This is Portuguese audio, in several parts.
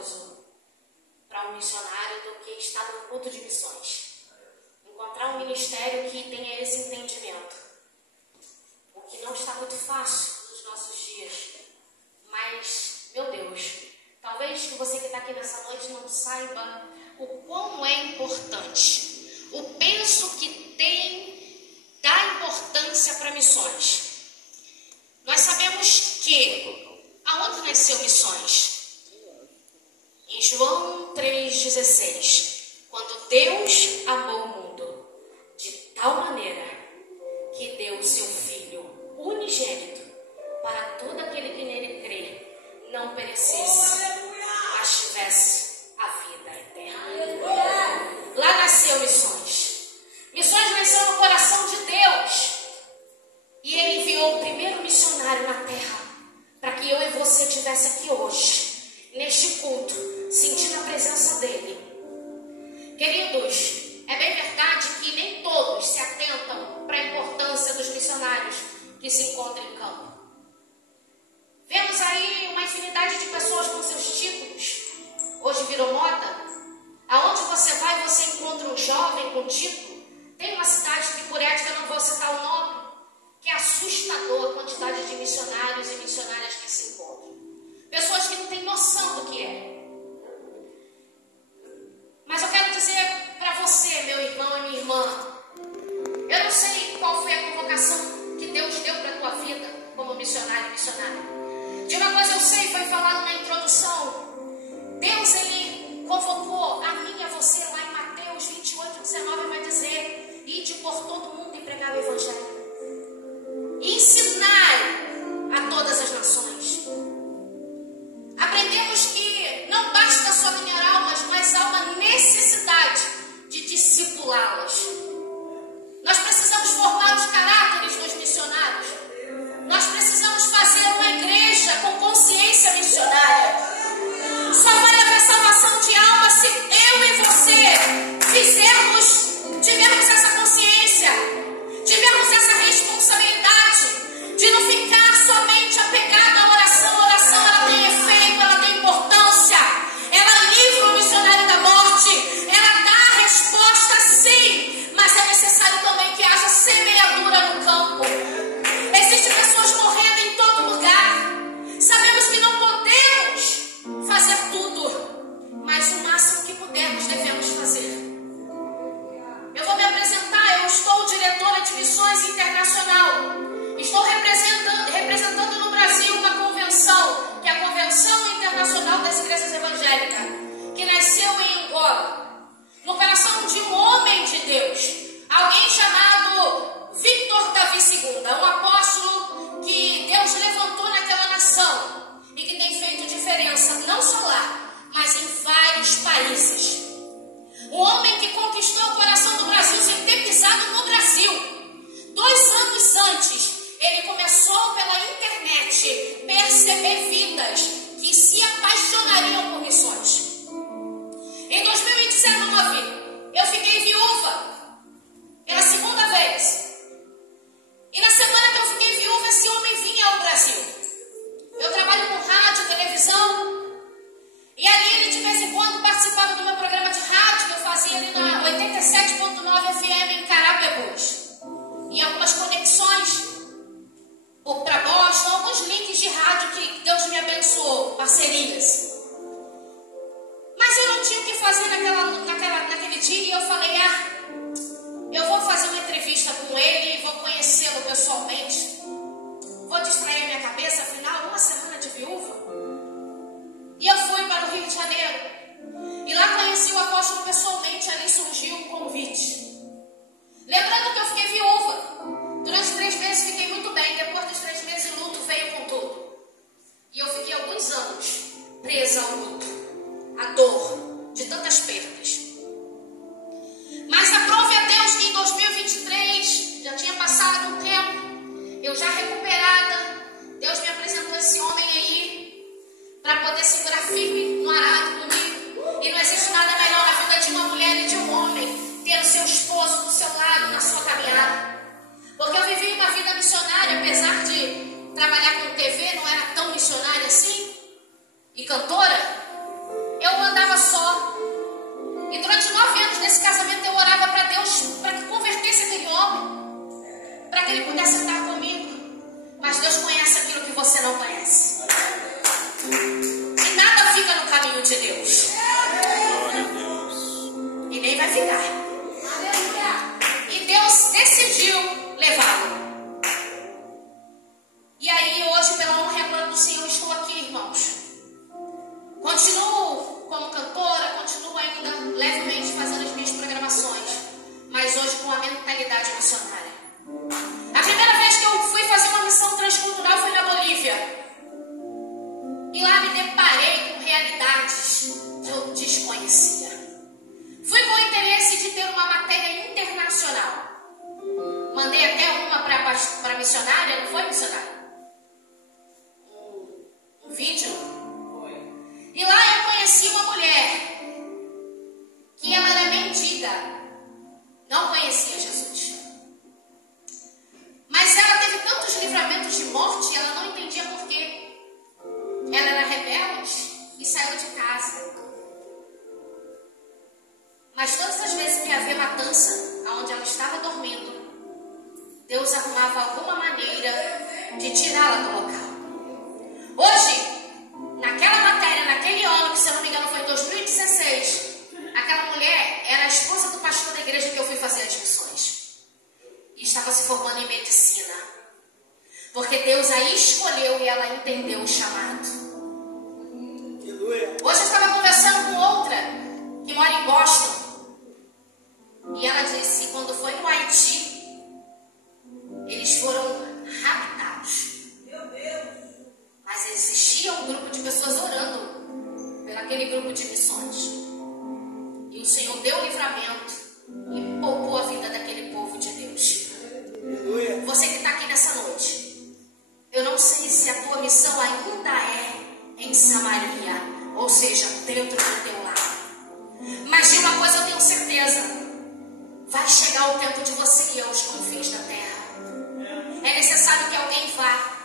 prazeroso para um missionário do que estar num culto de missões. Encontrar um ministério que tenha esse entendimento. O que não está muito fácil nos nossos dias. Mas, meu Deus, talvez que você que está aqui nessa noite não saiba o quão é importante. O peso que tem da importância para missões. Nós sabemos que, aonde nasceu missões? Em João 3,16, quando Deus amou o mundo de tal maneira que deu o seu Filho unigênito para todo aquele que nele crê, não perecesse, mas tivesse a vida eterna. Lá nasceu missões. Missões nasceu no coração de Deus. E Ele enviou o primeiro missionário na terra para que eu e você estivesse aqui hoje, neste culto, sentindo a presença dEle. Queridos, é bem verdade que nem todos se atentam para a importância dos missionários que se encontram em campo. Vemos aí uma infinidade de pessoas com seus títulos. Hoje virou moda. Aonde você vai, você encontra um jovem com título. Tem uma cidade que, por ética, não vou citar o nome, que é assustador a quantidade de missionários e missionárias que se encontram. Pessoas que não têm noção do que é. Mas eu quero dizer para você, meu irmão e minha irmã, eu não sei qual foi a convocação que Deus deu para a tua vida como missionário e missionária. De uma coisa eu sei, foi falado na introdução. Deus, Ele convocou a mim e a você lá em Mateus 28:19, vai dizer: ide por todo mundo e pregar o Evangelho. E ensinar a todas as nações. Aprendemos que não basta só ganhar almas, mas há uma necessidade de discipulá-las. Nós precisamos formar os caráteres dos missionários. Nós precisamos fazer uma igreja com consciência missionária. Só vai haver salvação de alma se eu e você tivermos essa consciência, tivermos essa responsabilidade de não ficar somente apegada à oração. A oração, ela tem efeito, ela tem importância, ela livra o missionário da morte, ela dá a resposta sim, mas é necessário também que haja semeadura no campo. Existem pessoas morrendo em todo lugar. Sabemos que não podemos fazer tudo, mas o máximo que pudermos devemos fazer. Eu vou me apresentar, eu estou diretora de missões internacional. Estou representando no Brasil uma convenção, que é a Convenção Internacional das Igrejas Evangélicas, que nasceu em Angola, no coração de um homem de Deus, alguém chamado Victor Davi II, um apóstolo que Deus levantou naquela nação e que tem feito diferença, não só lá, mas em vários países. Um homem que conquistou o coração do Brasil sem ter pisado no Brasil. 2 anos antes, ele começou pela internet perceber vidas que se apaixonariam por missões. Em 2019, eu fiquei viúva pela segunda vez. E na semana que eu fiquei viúva, esse homem vinha ao Brasil. Eu trabalho com rádio, televisão. E ali ele de vez em quando participava do meu programa de rádio que eu fazia ali na 87.9 FM em Carapebus. E algumas conexões para Boston, alguns links de rádio que Deus me abençoou, parcerias. Mas eu não tinha o que fazer naquele dia e eu falei, eu vou fazer uma entrevista com ele e vou conhecê-lo pessoalmente. Vou distrair minha cabeça, afinal, uma semana de viúva. E eu fui para o Rio de Janeiro. E lá conheci o apóstolo pessoalmente, ali surgiu um convite. Lembrando que eu fiquei viúva. Durante 3 meses fiquei muito bem. Depois dos 3 meses o luto veio com tudo. E eu fiquei alguns anos presa ao luto, à dor de tantas perdas. Mas aprove a Deus que em 2023, já tinha passado um tempo, eu já recuperada, Deus me apresentou esse homem aí para poder segurar firme no arado comigo. E não existe nada melhor na vida de uma mulher e de um homem ter o seu esposo do seu lado na sua caminhada. Porque eu vivi uma vida missionária, apesar de trabalhar com TV, não era tão missionária assim, e cantora. levemente fazendo as minhas programações, mas hoje com a mentalidade missionária. A primeira vez que eu fui fazer uma missão transcultural foi na Bolívia. E lá me deparei com realidades que eu desconhecia. Fui com o interesse de ter uma matéria internacional. Mandei até uma para missionária, não foi missionária? Um vídeo. E lá eu conheci uma mulher que ela era mendiga, não conhecia Jesus. Mas ela teve tantos livramentos de morte e ela não entendia por quê. Ela era rebelde e saiu de casa. Mas todas as vezes que havia matança, onde ela estava dormindo, Deus arrumava alguma maneira de tirá-la do local. Hoje, naquela matéria, naquele ano, que se eu não me engano foi em 2016, aquela mulher era a esposa do pastor da igreja que eu fui fazer as missões. E estava se formando em medicina. Porque Deus a escolheu e ela entendeu o chamado. Hoje eu estava conversando com outra que mora em Boston. E ela disse que quando foi no Haiti, eles foram raptados. Mas existia um grupo de pessoas orando pelaquele grupo de missões. E o Senhor deu livramento e poupou a vida daquele povo de Deus. Você que está aqui nessa noite, eu não sei se a tua missão ainda é em Samaria, ou seja, dentro do teu lar. Mas de uma coisa eu tenho certeza: vai chegar o tempo de você ir aos confins da terra. É necessário que alguém vá.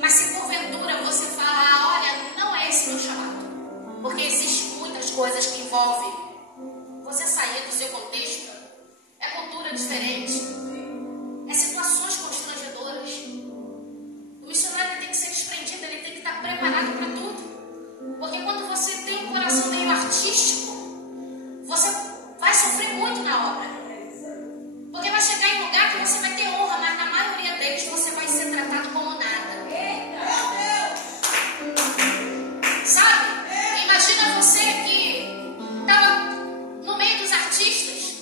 Mas se porventura você falar, olha, não é esse meu chamado, porque existem muitas coisas que envolvem você sair do seu contexto, é cultura diferente, é situações constrangedoras. O missionário tem que ser desprendido, ele tem que estar preparado para tudo. Porque quando você tem um coração meio artístico, você vai sofrer muito na obra. Porque vai chegar em lugar que você vai ter honra, mas na maioria deles você vai ser tratado como nada. Sabe? Imagina você que estava no meio dos artistas,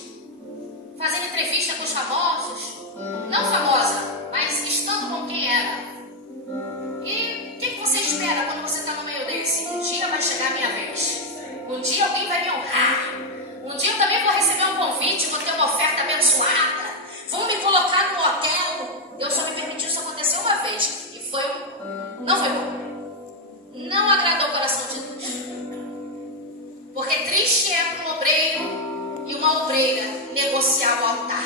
fazendo entrevista com os famosos, não famosa, mas estando com quem era. E o que você espera quando você está no meio desse? Um dia vai chegar a minha vez. Um dia alguém vai me honrar. Um dia eu também vou receber um convite, vou ter uma oferta abençoada. Vão me colocar no hotel. Deus só me permitiu isso acontecer uma vez. E não foi bom. Não agradou o coração de Deus. Porque triste é para um obreiro e uma obreira negociar o altar.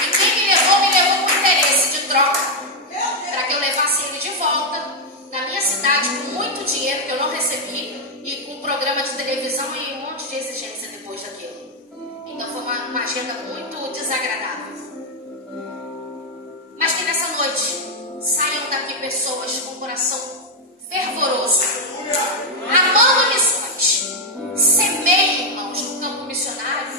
E quem me levou por interesse de troca, para que eu levasse ele de volta na minha cidade com muito dinheiro que eu não recebi e com um programa de televisão e um monte de exigência depois daquilo. Então foi uma agenda muito desagradável. Mas que nessa noite saiam daqui pessoas com coração fervoroso, amando missões. Semeiem, irmãos, no campo missionário.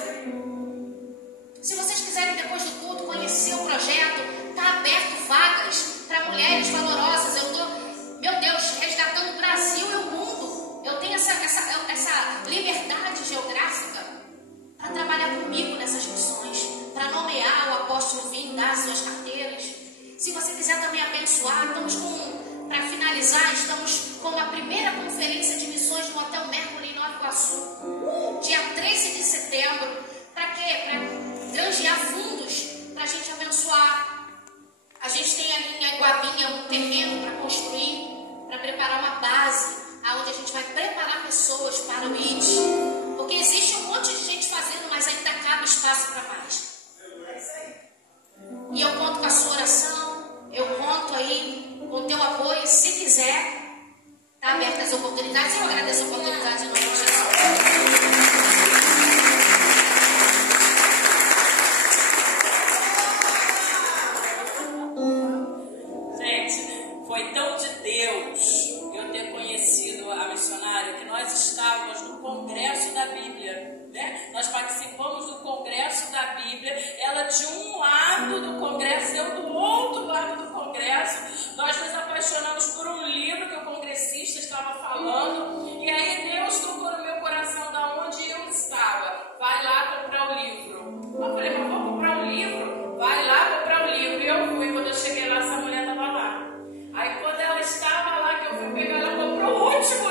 Se vocês quiserem depois do culto conhecer o projeto, está aberto vagas para mulheres valorosas. Eu estou, meu Deus, resgatando o Brasil e o mundo. Eu tenho essa liberdade geográfica para trabalhar comigo nessas missões, para nomear o apóstolo Vinho, dar as suas carteiras. Se você quiser também abençoar, para finalizar, estamos com a primeira conferência de missões no Hotel Mercury em Nova Iguaçu, dia 13 de setembro. Para quê? Para granjear fundos, para a gente abençoar. A gente tem ali em Iguabinha um terreno para construir, para preparar uma base, onde a gente vai preparar pessoas para o ID. Porque existe um monte de gente fazendo, mas ainda cabe espaço para mais. E eu conto com a sua oração, eu conto aí com o teu apoio. Se quiser, está aberta as oportunidades. Eu agradeço a oportunidade em nome de Jesus. Foi tão de Deus eu ter conhecido a missionária que nós estávamos no Congresso da Bíblia, né? Nós participamos do Congresso da Bíblia, ela de um lado do Congresso, eu do outro lado do Congresso. Nós nos apaixonamos por um livro que o congressista estava falando, e aí Deus tocou último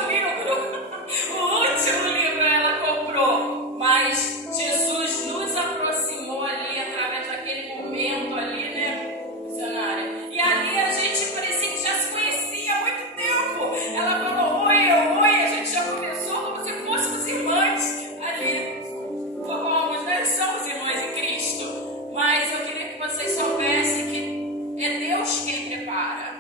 livro ela comprou, mas Jesus nos aproximou ali através daquele momento ali, né, missionária? E ali a gente parecia que já se conhecia há muito tempo. Ela falou, oi, a gente já conversou como se fôssemos irmãs ali. Fomos, né? Somos irmãs em Cristo. Mas eu queria que vocês soubessem que é Deus quem prepara.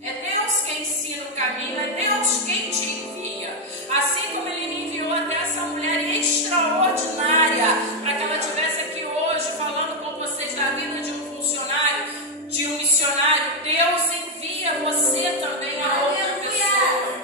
É Deus quem ensina o caminho, é Deus quem te envia. Assim como Ele me enviou até essa mulher extraordinária, para que ela estivesse aqui hoje falando com vocês da vida de um funcionário, de um missionário, Deus envia você também a outra pessoa.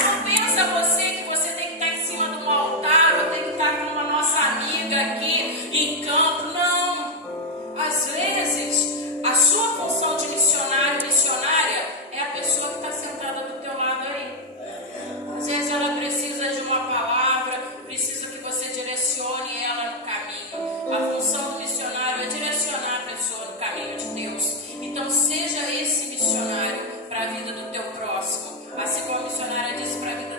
Não pensa você que você tem que estar em cima de um altar, ou tem que estar com uma nossa amiga aqui em campo. Não. Às vezes, a sua função de missionário, missionária, é a pessoa que está sentada do teu lado aí. Às vezes ela precisa de uma palavra, precisa que você direcione ela no caminho. A função do missionário é direcionar a pessoa no caminho de Deus. Então seja esse missionário para a vida do teu próximo. Assim como a missionária disse para a vida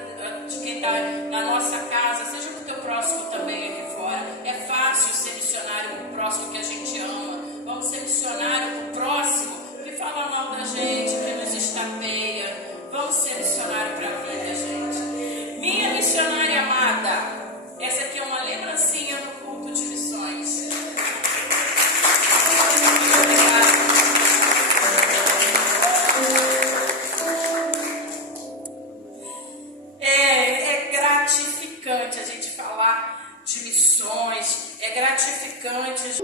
de quem está na nossa casa, seja para o teu próximo também aqui fora. É fácil ser missionário para o próximo que a gente ama. Vamos ser missionário para o próximo que fala mal da gente, que nos estapeia. Vamos ser missionário para a vida, gente. Minha missionária amada, essa aqui é uma lembrancinha do culto de missões. É gratificante a gente falar de missões, é gratificante.